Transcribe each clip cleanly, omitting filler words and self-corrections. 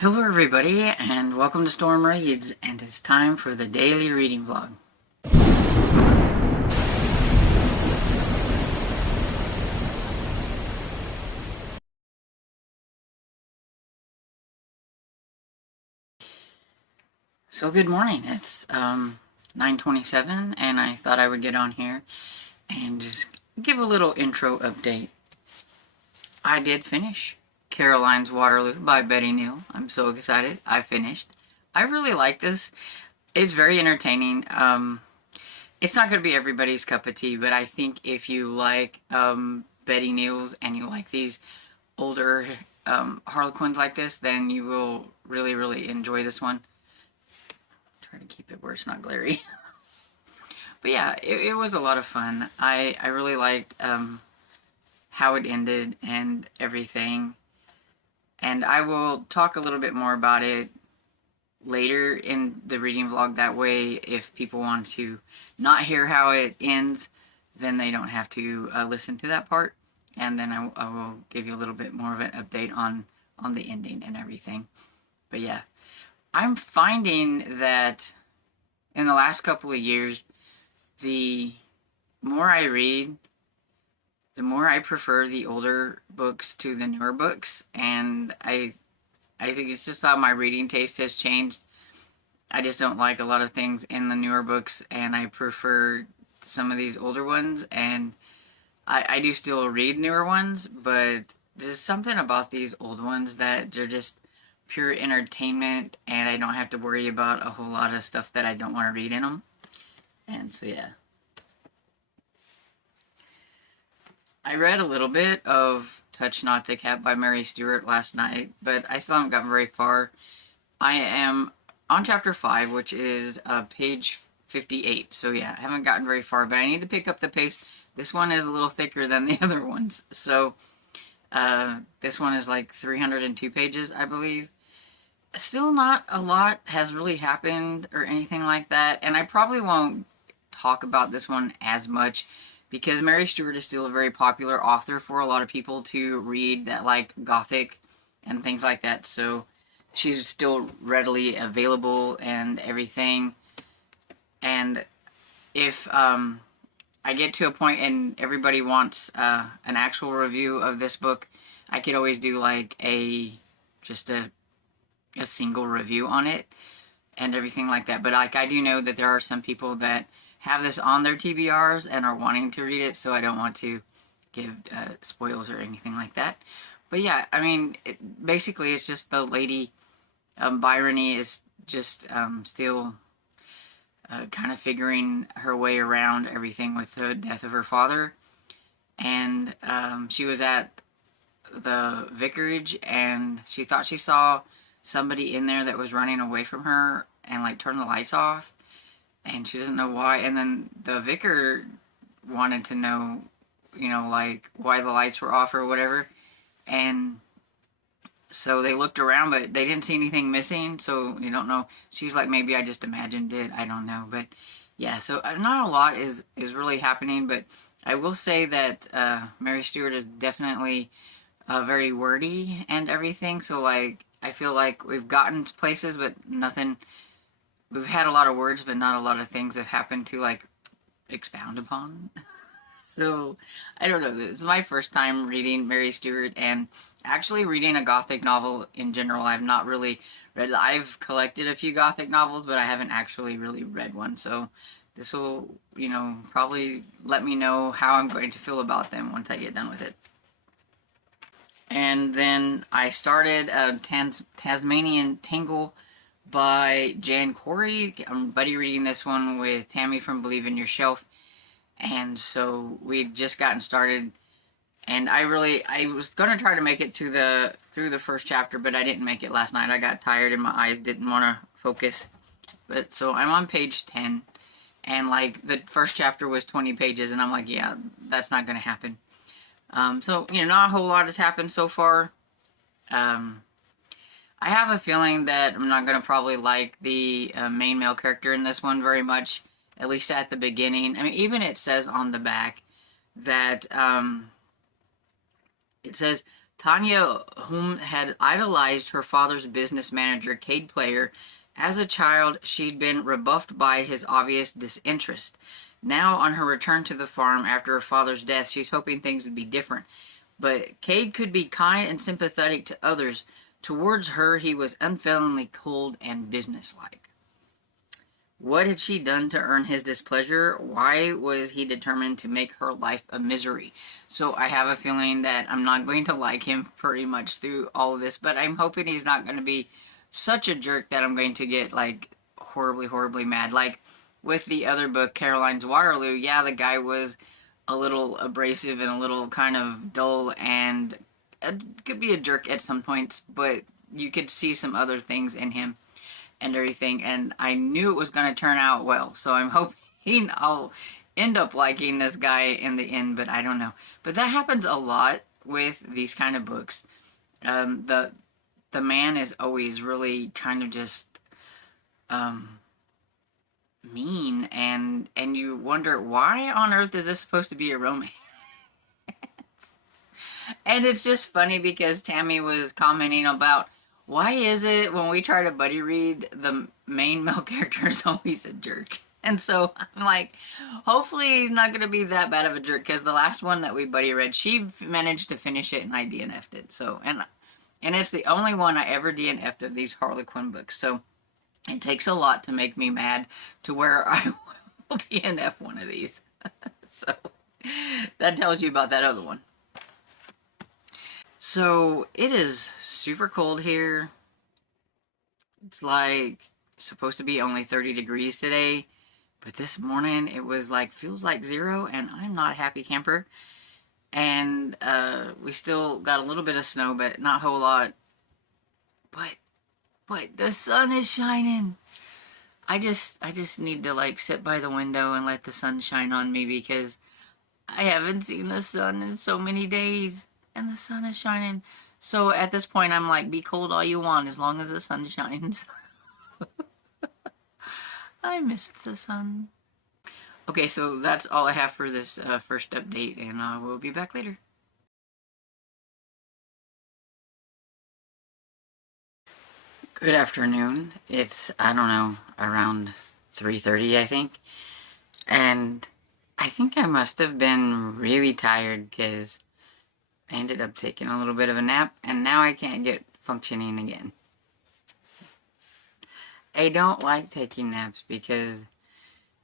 Hello everybody, and welcome to Storm Reads, and it's time for the daily reading vlog. So good morning, it's 9:27, and I thought I would get on here and just give a little intro update. I did finish Caroline's Waterloo by Betty Neal. I'm so excited. I finished. I really like this. It's very entertaining. It's not going to be everybody's cup of tea, but I think if you like Betty Neal's and you like these older Harlequins like this, then you will really, really enjoy this one. Try to keep it where it's not glary. But yeah, it was a lot of fun. I really liked how it ended and everything. And I will talk a little bit more about it later in the reading vlog. That way, if people want to not hear how it ends, then they don't have to listen to that part. And then I will give you a little bit more of an update on the ending and everything. But yeah, I'm finding that in the last couple of years, the more I read, the more I prefer the older books to the newer books. And I think it's just how my reading taste has changed. I just don't like a lot of things in the newer books, and I prefer some of these older ones. And I do still read newer ones, but there's something about these old ones that they're just pure entertainment, and I don't have to worry about a whole lot of stuff that I don't want to read in them. And so, yeah. I read a little bit of Touch Not the Cat by Mary Stewart last night, but I still haven't gotten very far. I am on chapter 5, which is page 58. So yeah, I haven't gotten very far, but I need to pick up the pace. This one is a little thicker than the other ones. So this one is like 302 pages, I believe. Still not a lot has really happened or anything like that. And I probably won't talk about this one as much because Mary Stewart is still a very popular author for a lot of people to read that like Gothic and things like that. So she's still readily available and everything. And if I get to a point and everybody wants an actual review of this book, I could always do like just a single review on it and everything like that. But like I do know that there are some people that have this on their TBRs and are wanting to read it, so I don't want to give spoilers or anything like that. But yeah, I mean, basically it's just the lady Byrony is just still kind of figuring her way around everything with the death of her father. And she was at the vicarage and she thought she saw somebody in there that was running away from her and like turned the lights off. And she doesn't know why. And then the vicar wanted to know, like why the lights were off or whatever. And so they looked around, but they didn't see anything missing. So you don't know. She's like, maybe I just imagined it. I don't know. But yeah, so not a lot is really happening. But I will say that Mary Stewart is definitely very wordy and everything. So like, I feel like we've gotten to places, but nothing. We've had a lot of words, but not a lot of things have happened to like expound upon. So I don't know. This is my first time reading Mary Stewart and actually reading a Gothic novel in general. I've not really read. I've collected a few Gothic novels, but I haven't actually really read one. So this will, probably let me know how I'm going to feel about them once I get done with it. And then I started Tasmanian Tangle by Jan Corey. I'm buddy reading this one with Tammy from Believe in Your Shelf. And so we'd just gotten started. And I was going to try to make it through the first chapter, but I didn't make it last night. I got tired and my eyes didn't want to focus. But so I'm on page 10. And like the first chapter was 20 pages. And I'm like, yeah, that's not going to happen. So, not a whole lot has happened so far. I have a feeling that I'm not going to probably like the main male character in this one very much, at least at the beginning. I mean, even it says on the back that, it says, Tanya, whom had idolized her father's business manager, Cade Player, as a child, she'd been rebuffed by his obvious disinterest. Now, on her return to the farm after her father's death, she's hoping things would be different. But Cade could be kind and sympathetic to others. Towards her, he was unfailingly cold and businesslike. What had she done to earn his displeasure? Why was he determined to make her life a misery? So I have a feeling that I'm not going to like him pretty much through all of this, but I'm hoping he's not going to be such a jerk that I'm going to get, like, horribly, horribly mad. Like, with the other book, Caroline's Waterloo, yeah, the guy was a little abrasive and a little kind of dull and could be a jerk at some points, but you could see some other things in him and everything, and I knew it was going to turn out well, so I'm hoping I'll end up liking this guy in the end, but I don't know. But that happens a lot with these kind of books. The man is always really kind of just mean, and you wonder, why on earth is this supposed to be a romance? And it's just funny because Tammy was commenting about, why is it when we try to buddy read, the main male character is always a jerk? And so I'm like, hopefully he's not going to be that bad of a jerk, because the last one that we buddy read, she managed to finish it and I DNF'd it. So, and it's the only one I ever DNF'd of these Harlequin books. So it takes a lot to make me mad to where I will DNF one of these. So that tells you about that other one. So it is super cold here. It's like supposed to be only 30 degrees today, but this morning it was like, feels like 0, and I'm not a happy camper. And we still got a little bit of snow, but not a whole lot. But the sun is shining. I just need to, like, sit by the window and let the sun shine on me, because I haven't seen the sun in so many days. And the sun is shining. So at this point, I'm like, be cold all you want as long as the sun shines. I miss the sun. Okay, so that's all I have for this first update, and we'll be back later. Good afternoon. It's, I don't know, around 3:30, I think. And I think I must have been really tired, because I ended up taking a little bit of a nap, and now I can't get functioning again. I don't like taking naps because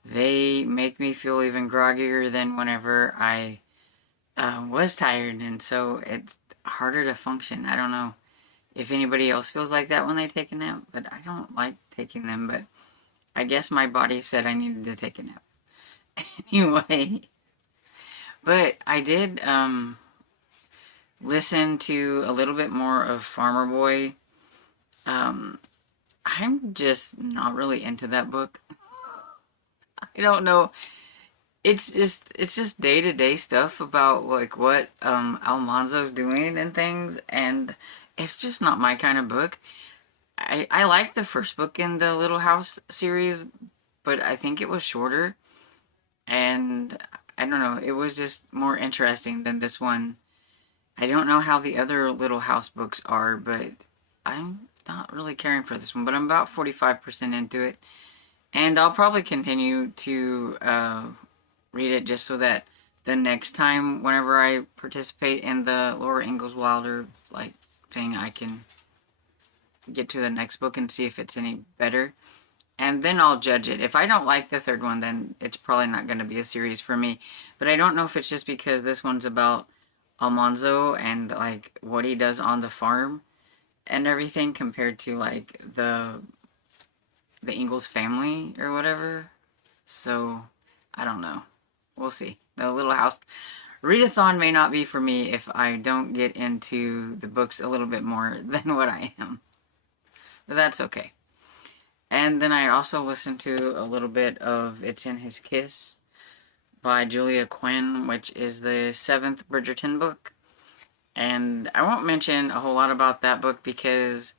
they make me feel even groggier than whenever I was tired, and so it's harder to function. I don't know if anybody else feels like that when they take a nap, but I don't like taking them, but I guess my body said I needed to take a nap. Anyway, but I did listen to a little bit more of Farmer Boy. I'm just not really into that book. I don't know. It's just day-to-day stuff about, like, what Almanzo's doing and things, and it's just not my kind of book. I like the first book in the Little House series, but I think it was shorter, and I don't know, it was just more interesting than this one. I don't know how the other Little House books are, but I'm not really caring for this one, but I'm about 45% into it. And I'll probably continue to read it just so that the next time, whenever I participate in the Laura Ingalls Wilder, like, thing, I can get to the next book and see if it's any better. And then I'll judge it. If I don't like the third one, then it's probably not going to be a series for me. But I don't know if it's just because this one's about Almanzo and, like, what he does on the farm and everything, compared to, like, the Ingalls family or whatever. So I don't know. We'll see. The Little House readathon may not be for me if I don't get into the books a little bit more than what I am. But that's okay. And then I also listened to a little bit of It's in His Kiss by Julia Quinn, which is the 7th Bridgerton book. And I won't mention a whole lot about that book because,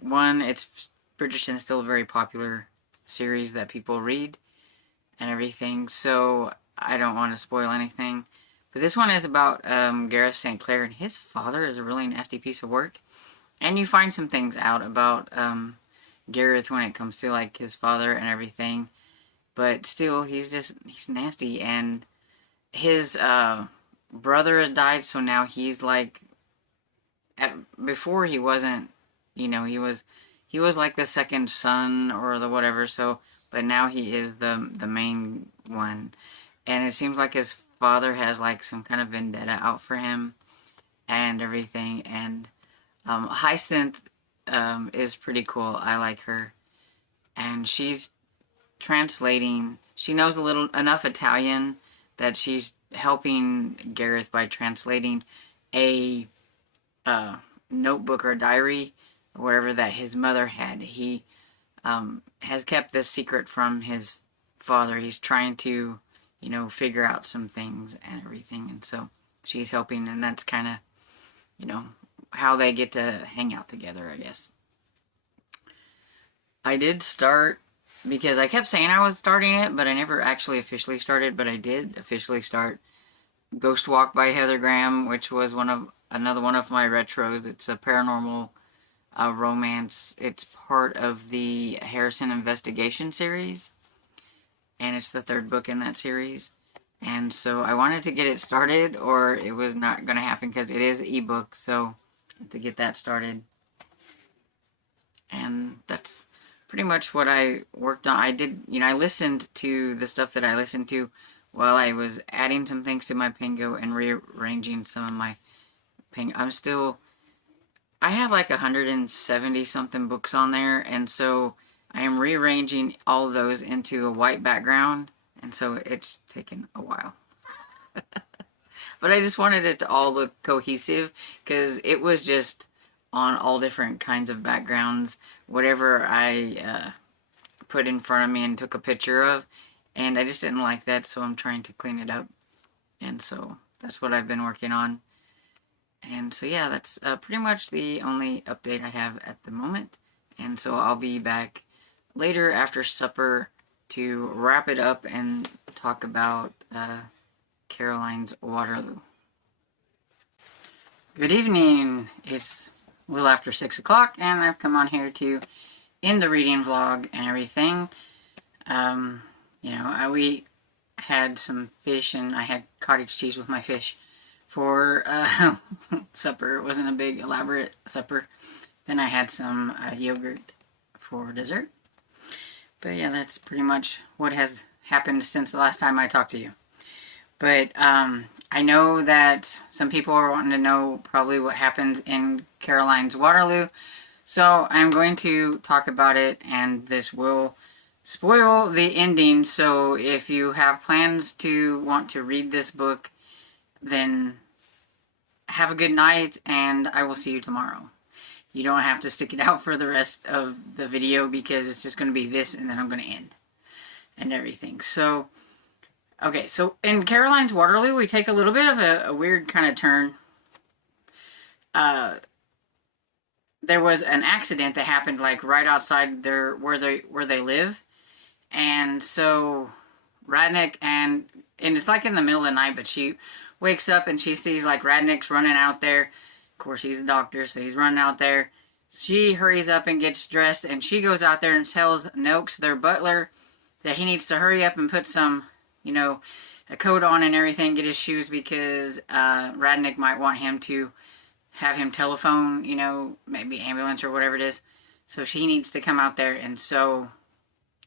one, Bridgerton is still a very popular series that people read and everything, so I don't want to spoil anything. But this one is about Gareth St. Clair, and his father is a really nasty piece of work. And you find some things out about Gareth when it comes to like his father and everything. But still, he's nasty, and his brother has died, so now he's like, before he wasn't, he was like the second son or the whatever. So, but now he is the main one, and it seems like his father has like some kind of vendetta out for him and everything. And Hyacinth is pretty cool. I like her, and she's translating. She knows enough Italian that she's helping Gareth by translating a notebook or diary or whatever that his mother had. He has kept this secret from his father. He's trying to, figure out some things and everything, and so she's helping, and that's kind of, how they get to hang out together, I guess. I did start, because I kept saying I was starting it, but I never actually officially started, but I did officially start Ghost Walk by Heather Graham, which was another one of my retros. It's a paranormal romance. It's part of the Harrison Investigation series, and it's the third book in that series. And so I wanted to get it started, or it was not going to happen because it is an ebook, so to get that started. And that's pretty much what I worked on. I did, I listened to the stuff that I listened to while I was adding some things to my Pingo and rearranging some of my Pingo. I have like 170 something books on there, and so I am rearranging all of those into a white background, and so it's taken a while. But I just wanted it to all look cohesive, because it was just on all different kinds of backgrounds, whatever I put in front of me and took a picture of, and I just didn't like that, so I'm trying to clean it up, and so that's what I've been working on. And so yeah, that's pretty much the only update I have at the moment, and so I'll be back later after supper to wrap it up and talk about Caroline's Waterloo. Good evening. It's a little after 6 o'clock, and I've come on here to end the reading vlog and everything. We had some fish, and I had cottage cheese with my fish for supper. It wasn't a big elaborate supper. Then I had some yogurt for dessert. But yeah, that's pretty much what has happened since the last time I talked to you. But I know that some people are wanting to know probably what happened in Caroline's Waterloo. So I'm going to talk about it, and this will spoil the ending. So if you have plans to want to read this book, then have a good night, and I will see you tomorrow. You don't have to stick it out for the rest of the video, because it's just going to be this, and then I'm going to end and everything. So, okay, so in Caroline's Waterloo, we take a little bit of a weird kind of turn. There was an accident that happened like right outside where they live, and so Radnick and it's like in the middle of the night, but she wakes up and she sees like Radnick's running out there. Of course, he's a doctor, so he's running out there. She hurries up and gets dressed, and she goes out there and tells Noakes, their butler, that he needs to hurry up and put some, a coat on and everything, get his shoes, because Radnick might want him to have him telephone, maybe ambulance or whatever it is. So she needs to come out there, and so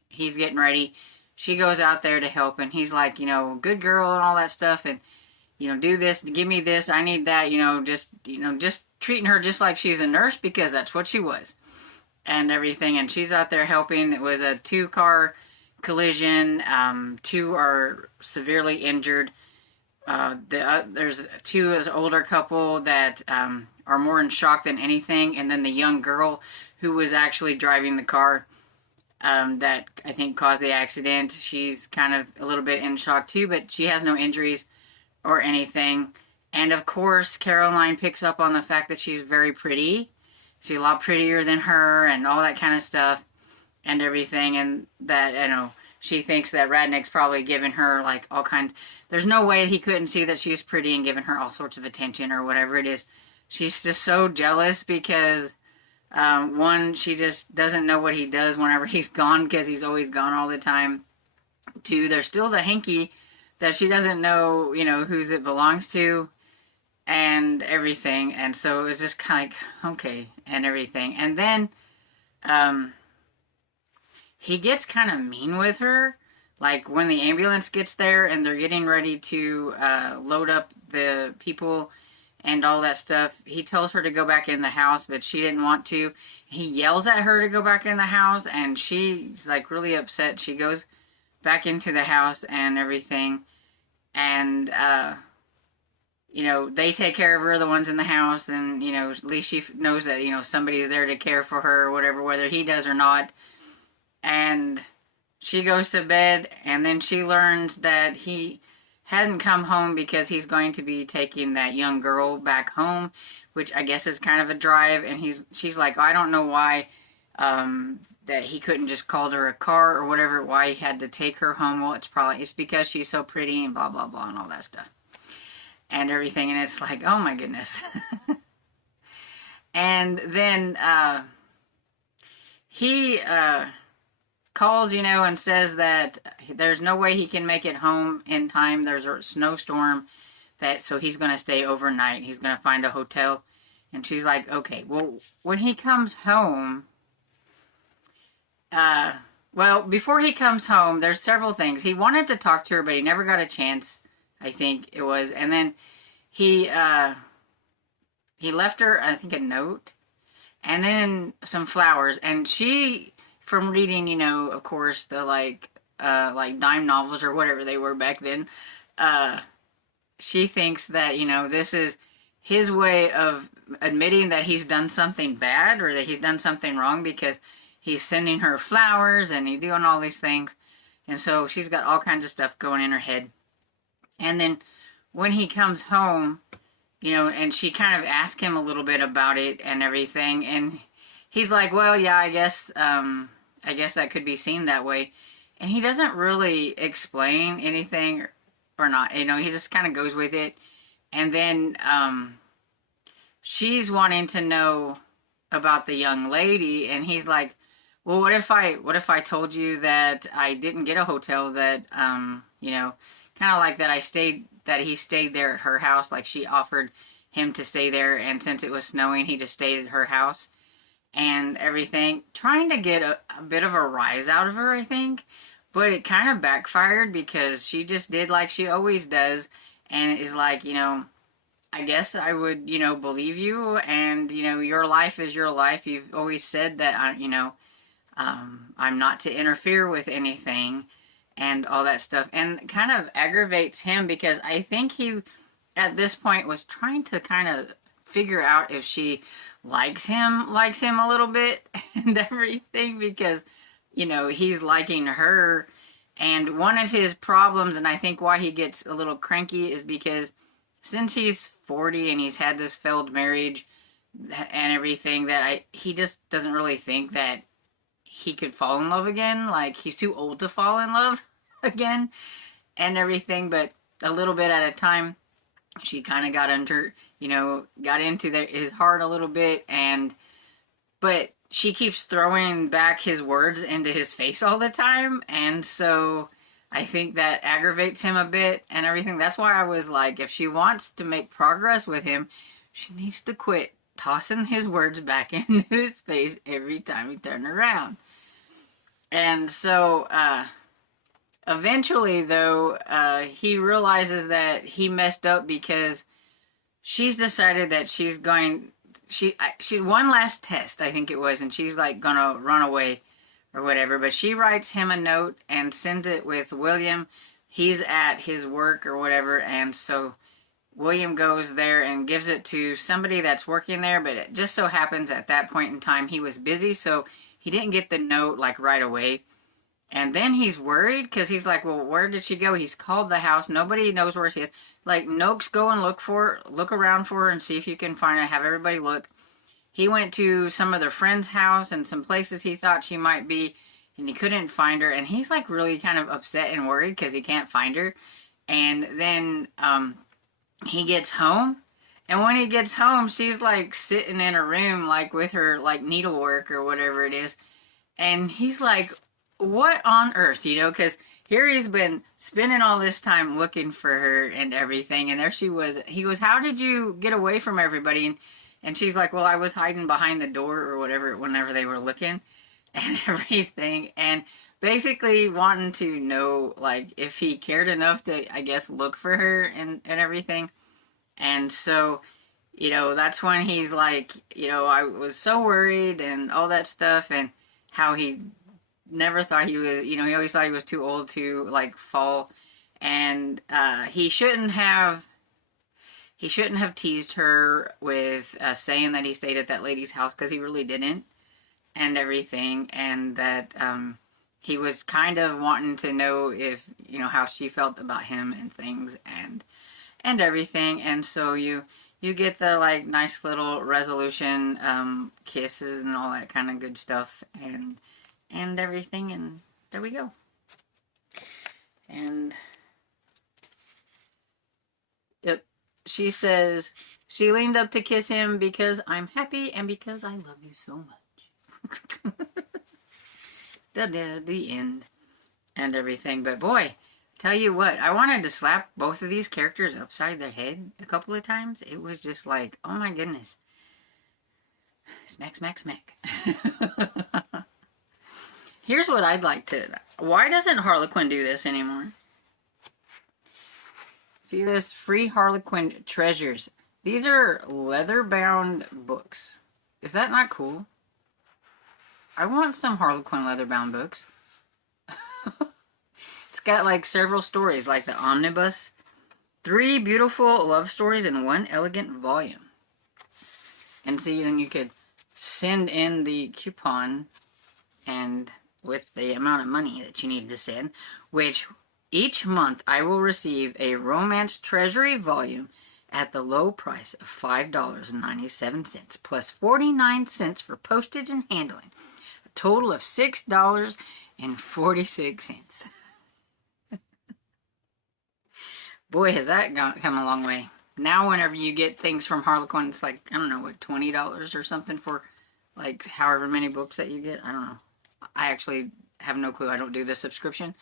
he's getting ready. She goes out there to help, and he's like, good girl and all that stuff, and do this, give me this, I need that, just treating her just like she's a nurse, because that's what she was, and everything. And she's out there helping. It was a 2-car collision. 2 are severely injured. There's 2 as an older couple that are more in shock than anything, and then the young girl who was actually driving the car that I think caused the accident. She's kind of a little bit in shock too, but she has no injuries or anything. And of course, Caroline picks up on the fact that she's very pretty. She's a lot prettier than her and all that kind of stuff and everything. And that, she thinks that Radnick's probably giving her like all kinds. There's no way he couldn't see that she's pretty and giving her all sorts of attention or whatever it is. She's just so jealous because one, she just doesn't know what he does whenever he's gone because he's always gone all the time. Two, there's still the hanky that she doesn't know, whose it belongs to and everything. And so it was just kind of like, okay, and everything. And then he gets kind of mean with her. Like when the ambulance gets there and they're getting ready to load up the people and all that stuff, he tells her to go back in the house, but she didn't want to. He yells at her to go back in the house, and she's like really upset. She goes back into the house and everything, and they take care of her, the ones in the house, and at least she knows that somebody's there to care for her or whatever, whether he does or not. And she goes to bed, and then she learns that he hasn't come home because he's going to be taking that young girl back home, which I guess is kind of a drive. And she's like, I don't know why that he couldn't just call her a car or whatever, why he had to take her home. Well, it's because she's so pretty and blah, blah, blah, and all that stuff and everything. And it's like, oh my goodness. And then he calls, and says that there's no way he can make it home in time. There's a snowstorm, so he's going to stay overnight. He's going to find a hotel. And she's like, okay, well, when he comes home, before he comes home, there's several things. He wanted to talk to her, but he never got a chance, I think it was. And then he left her, I think, a note and then some flowers. And she, from reading, of course, the like dime novels or whatever they were back then, she thinks that, this is his way of admitting that he's done something bad or that he's done something wrong, because he's sending her flowers and he's doing all these things. And so she's got all kinds of stuff going in her head. And then when he comes home, and she kind of asked him a little bit about it and everything, and he's like, well, yeah, I guess that could be seen that way. And he doesn't really explain anything or not. He just kind of goes with it. And then she's wanting to know about the young lady, and he's like, well, what if I told you that I didn't get a hotel, that kind of like that he stayed there at her house, like she offered him to stay there, and since it was snowing, he just stayed at her house and everything, trying to get a bit of a rise out of her, I think. But it kind of backfired, because she just did like she always does, and is like, I guess I would, believe you, and, your life is your life. You've always said that, I'm not to interfere with anything and all that stuff. And kind of aggravates him, because I think he, at this point, was trying to kind of figure out if she likes him a little bit and everything, because he's liking her. And one of his problems, and I think why he gets a little cranky, is because since he's 40 and he's had this failed marriage and everything, that he just doesn't really think that he could fall in love again. Like, he's too old to fall in love again and everything. But a little bit at a time, she kind of got into his heart a little bit, but she keeps throwing back his words into his face all the time, and so I think that aggravates him a bit and everything. That's why I was like, if she wants to make progress with him, she needs to quit tossing his words back into his face every time he turns around. And so, eventually, though, he realizes that he messed up, because she's decided that she one last test, I think it was, and she's like gonna run away or whatever. But she writes him a note and sends it with William. He's at his work or whatever, and so William goes there and gives it to somebody that's working there. But it just so happens at that point in time he was busy, so he didn't get the note like right away. And then he's worried, because he's like, well, where did she go? He's called the house. Nobody knows where she is. Like, Noakes, go and look around for her and see if you can find her. Have everybody look. He went to some of their friends' house and some places he thought she might be. and he couldn't find her, and he's like really kind of upset and worried because he can't find her. And then he gets home, and when he gets home, she's like sitting in a room like with her like needlework or whatever it is, and he's like, what on earth, you know, because here he's been spending all this time looking for her and everything, and there she was. He goes, how did you get away from everybody? And she's like, well, I was hiding behind the door or whatever whenever they were looking and everything, and basically wanting to know like if he cared enough to, I guess, look for her and everything. And so, you know, that's when he's like, you know, I was so worried and all that stuff, and how he never thought he was, you know, he always thought he was too old to like fall, and he shouldn't have teased her with saying that he stayed at that lady's house, because he really didn't, and everything, and that he was kind of wanting to know if, you know, how she felt about him and things, and everything. And so you get the like nice little resolution, kisses and all that kind of good stuff, and everything, and there we go. And yep, she says she leaned up to kiss him because I'm happy and because I love you so much. The end and everything. But boy, tell you what, I wanted to slap both of these characters upside their head a couple of times. It was just like, oh my goodness. Smack, smack, smack. Here's what I'd like to... Why doesn't Harlequin do this anymore? See this? Free Harlequin treasures. These are leather-bound books. Is that not cool? I want some Harlequin leather-bound books. It's got like several stories, like the omnibus. 3 beautiful love stories in 1 elegant volume. And see, then you could send in the coupon and with the amount of money that you need to send, which each month I will receive a romance treasury volume at the low price of $5.97 plus 49 cents for postage and handling. A total of $6.46. Boy, has that come a long way. Now whenever you get things from Harlequin, it's like, I don't know, what, $20 or something for like however many books that you get. I don't know. I actually have no clue. I don't do the subscription.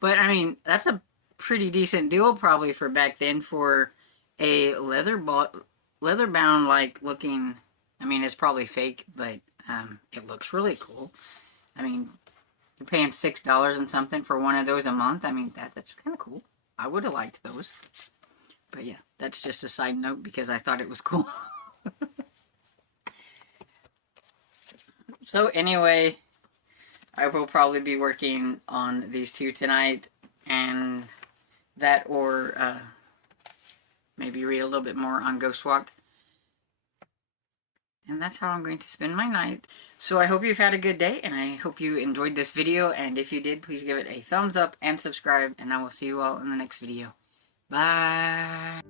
But, I mean, that's a pretty decent deal probably for back then for a leather-bound, like, looking... I mean, it's probably fake, but it looks really cool. I mean, you're paying $6 and something for one of those a month. I mean, that's kind of cool. I would have liked those. But, yeah, that's just a side note because I thought it was cool. So, anyway... I will probably be working on these 2 tonight, and that, or maybe read a little bit more on Ghost Walk. And that's how I'm going to spend my night. So I hope you've had a good day, and I hope you enjoyed this video, and if you did, please give it a thumbs up and subscribe, and I will see you all in the next video. Bye!